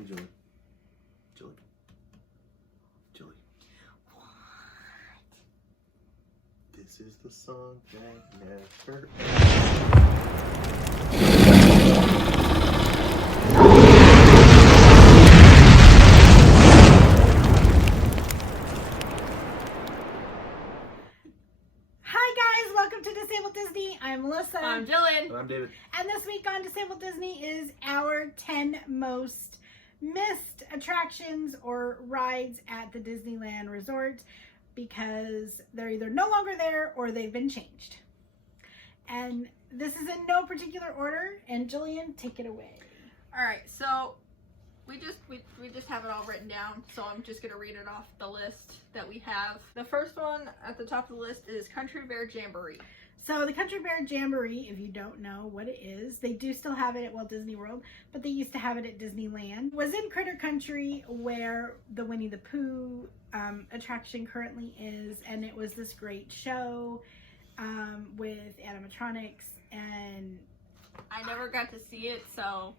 Hey, Julie. Julie. Julie. What? This is the song that never Hi guys, welcome to Disabled Disney. I'm Melissa. I'm Jillian. And I'm David. And this week on Disabled Disney is our 10 most missed attractions or rides at the Disneyland resort because they're either no longer there or they've been changed. And this is in no particular order. And Jillian, take it away. All right, so we just have it all written down, so I'm just gonna read it off the list that we have. The first one at the top of the list is Country Bear Jamboree. So the Country Bear Jamboree, if you don't know what it is, they do still have it at Walt Disney World, but they used to have it at Disneyland. Was in Critter Country where the Winnie the Pooh attraction currently is, and it was this great show with animatronics, and I never got to see it, so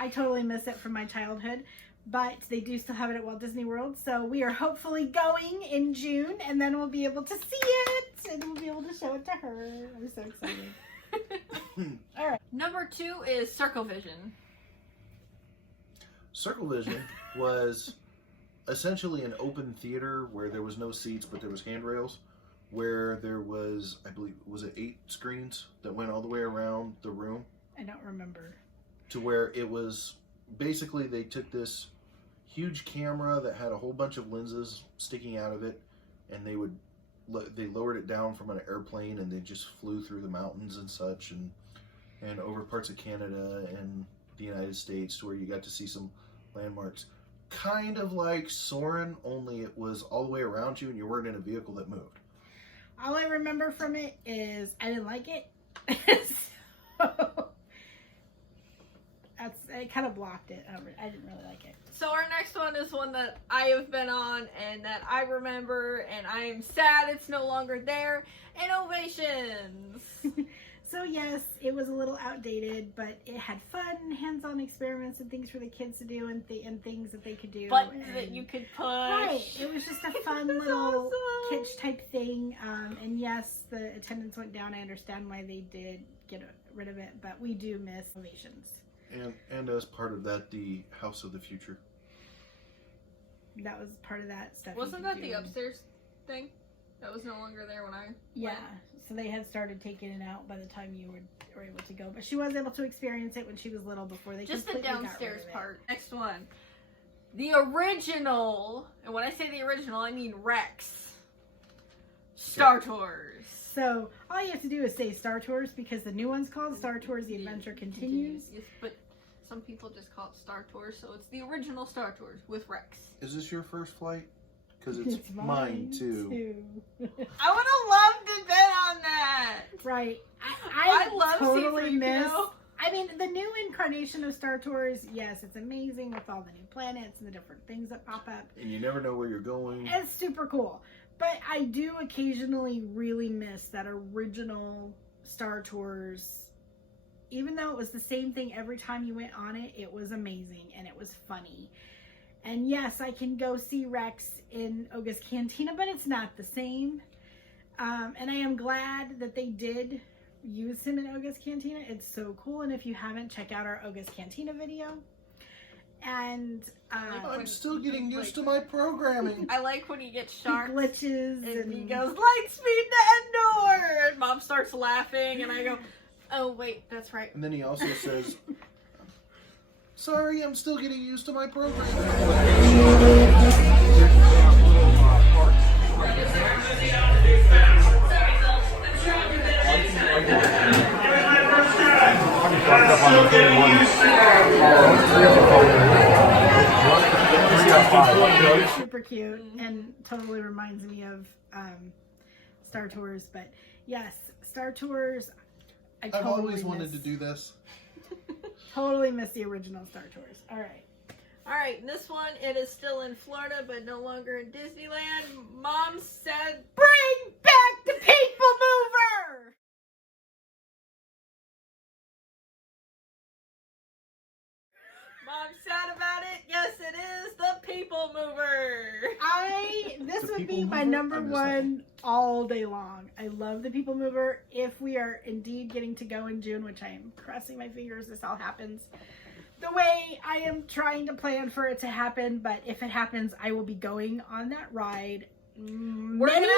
I totally miss it from my childhood. But they do still have it at Walt Disney World, so we are hopefully going in June, and then we'll be able to see it, and we'll be able to show it to her. I'm so excited. All right. Number 2 is Circle Vision. Circle Vision was essentially an open theater where there was no seats, but there was handrails, where there was, I believe, was it 8 screens that went all the way around the room? I don't remember. To where it was, basically they took this huge camera that had a whole bunch of lenses sticking out of it, and they lowered it down from an airplane, and they just flew through the mountains and such, and over parts of Canada and the United States, to where you got to see some landmarks. Kind of like Soarin', only it was all the way around you and you weren't in a vehicle that moved. All I remember from it is I didn't like it. So I kind of blocked it. I didn't really like it. So our next one is one that I have been on and that I remember, and I am sad it's no longer there. Innovations. So yes, it was a little outdated, but it had fun, hands-on experiments and things for the kids to do, and things that they could do. Buttons that you could push. Right. It was just a fun little awesome. kitsch type thing. And yes, the attendance went down. I understand why they did get rid of it, but we do miss Innovations. And as part of that, the House of the Future. That was part of that stuff. Wasn't that the upstairs thing? That was no longer there when I Yeah, went. so they had started taking it out by the time you were able to go. But she was able to experience it when she was little before they Just the completely got rid downstairs of it. part. Next one. The original, and when I say the original, I mean Rex. Star Tours. So all you have to do is say Star Tours because the new one's called Star Tours The Adventure Continues. Yes, but some people just call it Star Tours, so it's the original Star Tours with Rex. Is this your first flight? Because it's mine too. I would have loved to been on that. Right. I love totally C-3PO. miss. I mean, the new incarnation of Star Tours, yes, it's amazing with all the new planets and the different things that pop up. And you never know where you're going. It's super cool. But I do occasionally really miss that original Star Tours. Even though it was the same thing every time you went on it, it was amazing and it was funny. And yes, I can go see Rex in Oga's Cantina, but it's not the same. And I am glad that they did use him in Oga's Cantina. It's so cool. And if you haven't, check out our Oga's Cantina video. And I'm still getting used to my programming. I like when he gets he sharks. glitches And he goes, Lightspeed to Endor! And Mom starts laughing, and I go, oh, wait, that's right. And then he also says, sorry, I'm still getting used to my programming. super cute and totally reminds me of Star Tours. But yes, Star Tours. I've totally always wanted to do this. Totally miss the original Star Tours. All right. All right, this one, it is still in Florida, but no longer in Disneyland. Mom said, Bring back the People Mover! Mom's sad about it. Yes, it is the People Mover. This The would be People my Mover? number I missed that one all day long. I love the People Mover. If we are indeed getting to go in June, which I am crossing my fingers this all happens the way I am trying to plan for it to happen, but if it happens, I will be going on that ride many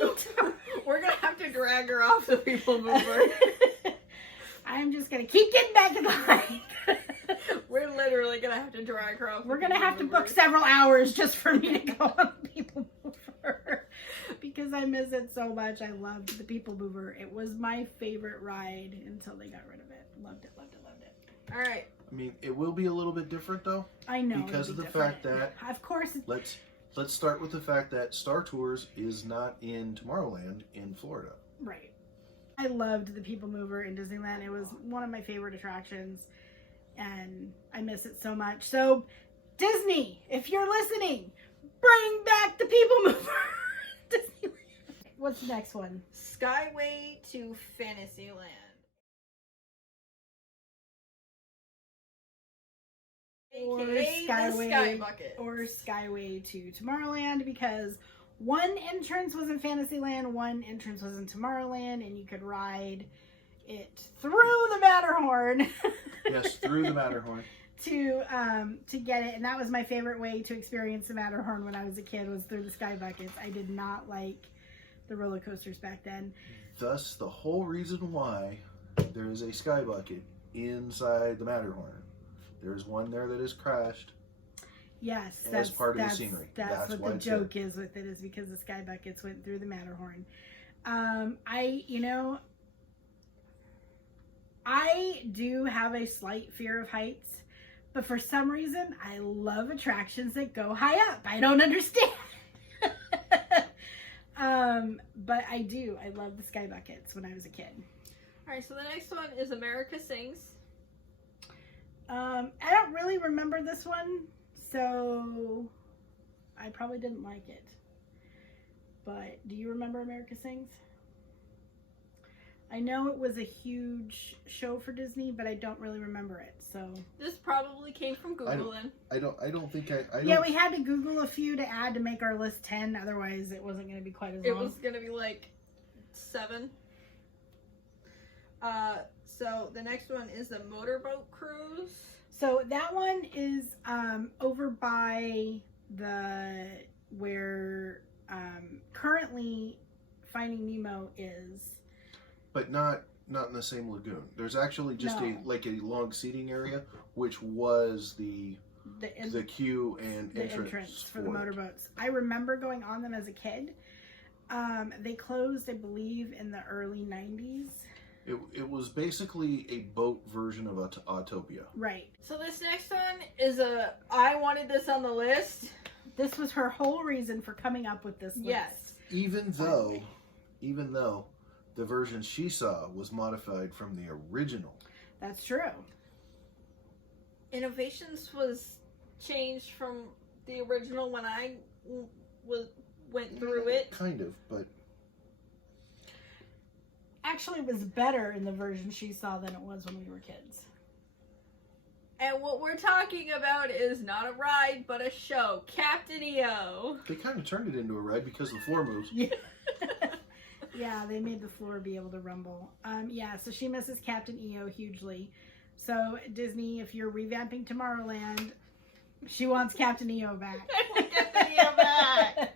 times. We're gonna have to drag her off the People Mover. I'm just gonna keep getting back in line. We're literally gonna have to drag her off. We're gonna have to book several hours just for me to go on the People Mover because I miss it so much. I loved the People Mover. It was my favorite ride until they got rid of it. Loved it, loved it, loved it. All right. I mean, it will be a little bit different though. I know Because it'll of be the fact different. that of course, let's start with the fact that Star Tours is not in Tomorrowland in Florida. right. I loved the People Mover in Disneyland. It was one of my favorite attractions, and I miss it so much. So, Disney, if you're listening, bring back the People Mover. Disneyland. What's the next one? Skyway to Fantasyland. Or AKA the Skyway, Sky Bucket. or Skyway to Tomorrowland, because one entrance was in Fantasyland, one entrance was in Tomorrowland, and you could ride it through the Matterhorn. Yes, through the Matterhorn. to get it, and that was my favorite way to experience the Matterhorn when I was a kid, was through the Sky Buckets. I did not like the roller coasters back then. Thus, the whole reason why there is a Sky Bucket inside the Matterhorn. There's one there that is crashed. Yes, As that's part of the that's- scenery. That's That's why what the it's joke is with it, is because the Sky Buckets went through the Matterhorn. I do have a slight fear of heights, but for some reason, I love attractions that go high up. I don't understand. But I do. I love the Sky Buckets when I was a kid. All right, so the next one is America Sings. I don't really remember this one, so I probably didn't like it. But do you remember America Sings? I know it was a huge show for Disney, but I don't really remember it. So This probably came from Google then. I don't think I don't, yeah, we had to Google a few to add to make our list 10. Otherwise, it wasn't going to be quite as It long. was gonna be like 7. So the next one is the Motorboat Cruise. So that one is over by where currently Finding Nemo is. but not in the same lagoon. There's actually just No. a long seating area, which was the The queue and the entrance, entrance for the it. motorboats. I remember going on them as a kid. They closed, I believe, in the early 90s. It was basically a boat version of Autopia. Right. So this next one is I wanted this on the list. This was her whole reason for coming up with this list. Yes. Even though the version she saw was modified from the original. That's true. Innovations was changed from the original when I went through it. Kind of, but Actually, it was better in the version she saw than it was when we were kids. And what we're talking about is not a ride, but a show. Captain EO. they kind of turned it into a ride because the floor moves. Yeah. Yeah, they made the floor be able to rumble. Yeah, so she misses Captain EO hugely. So Disney, if you're revamping Tomorrowland, she wants Captain EO back. Captain EO back.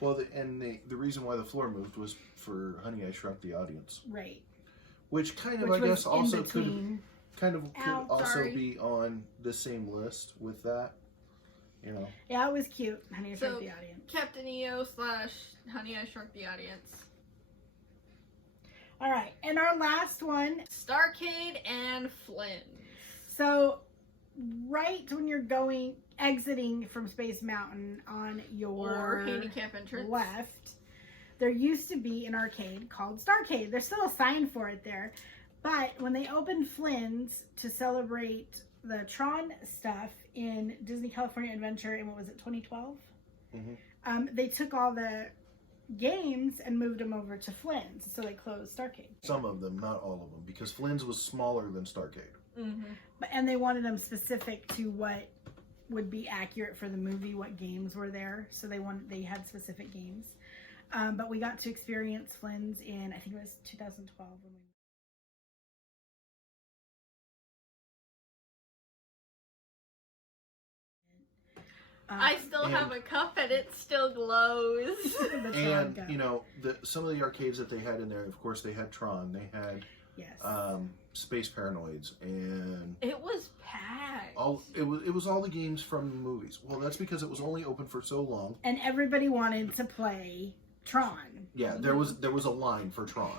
Well, the reason why the floor moved was for Honey, I Shrunk the Audience, Right. which kind of Which I was guess also in could between. Ow, also sorry. be on the same list with that. You know, Yeah, it was cute. Honey, I Shrunk So- the Audience. Captain EO / Honey, I Shrunk the Audience. All right, and our last one. Starcade and Flynns. So, right when you're exiting from Space Mountain on your Or handicap entrance. left, there used to be an arcade called Starcade. There's still a sign for it there. But when they opened Flynns to celebrate the Tron stuff in Disney California Adventure in, what was it, 2012? Mhm. They took all the games and moved them over to Flynns. So they closed Starcade. Some of them, not all of them, because Flynns was smaller than Starcade. And they wanted them specific to what would be accurate for the movie, what games were there. So they had specific games. But we got to experience Flynns in, I think it was 2012 when we I still have a cup and it still glows. And you know, some of the arcades that they had in there, of course, they had Tron, they had Space Paranoids, and it was packed. It was all the games from the movies. Well, that's because it was only open for so long, and everybody wanted to play Tron. Yeah, there was a line for Tron.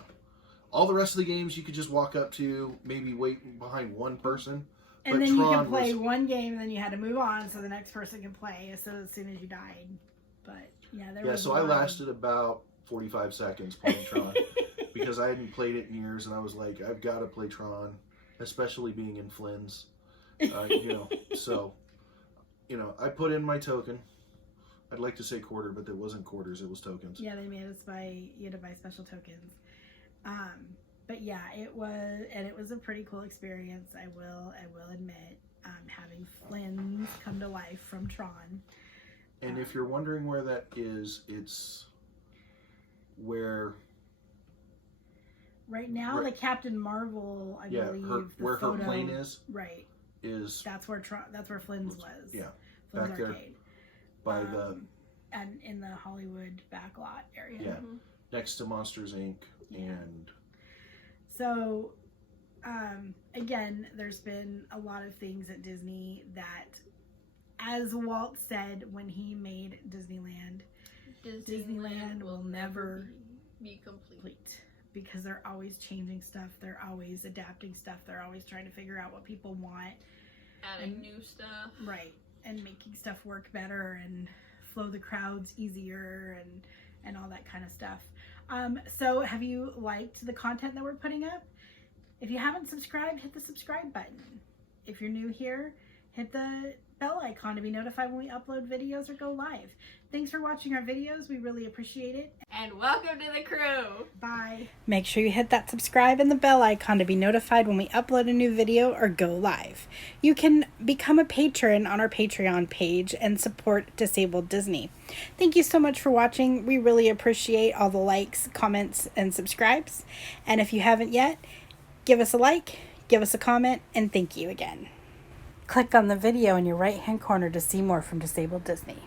All the rest of the games you could just walk up to, maybe wait behind one person. And then Tron you can play one game, and then you had to move on so the next person can play as soon as you died. But yeah, there was. So I lasted about 45 seconds playing Tron because I hadn't played it in years, and I was like, I've got to play Tron, especially being in Flynns. So I put in my token. I'd like to say quarter, but it wasn't quarters; it was tokens. Yeah, they made us you had to buy special tokens. But yeah, it was a pretty cool experience. I will admit, having Flynns come to life from Tron. And if you're wondering where that is, it's where. Right now, the Captain Marvel, I believe, where her plane is. Right. That's where Flynns was. Yeah. Flynns Back there. Arcade. By the. And in the Hollywood backlot area. Yeah. Next to Monsters Inc. And. So, again, there's been a lot of things at Disney that, as Walt said when he made Disneyland will never be complete. Because they're always changing stuff, they're always adapting stuff, they're always trying to figure out what people want. Adding new stuff. Right, and making stuff work better and flow the crowds easier and all that kind of stuff. So have you liked the content that we're putting up? If you haven't subscribed, hit the subscribe button. If you're new here, hit the bell icon to be notified when we upload videos or go live. Thanks for watching our videos. We really appreciate it. And welcome to the crew. Bye. Make sure you hit that subscribe and the bell icon to be notified when we upload a new video or go live. You can become a patron on our Patreon page and support Disabled Disney. Thank you so much for watching. We really appreciate all the likes, comments, and subscribes. And if you haven't yet, give us a like, give us a comment, and thank you again. Click on the video in your right-hand corner to see more from Disabled Disney.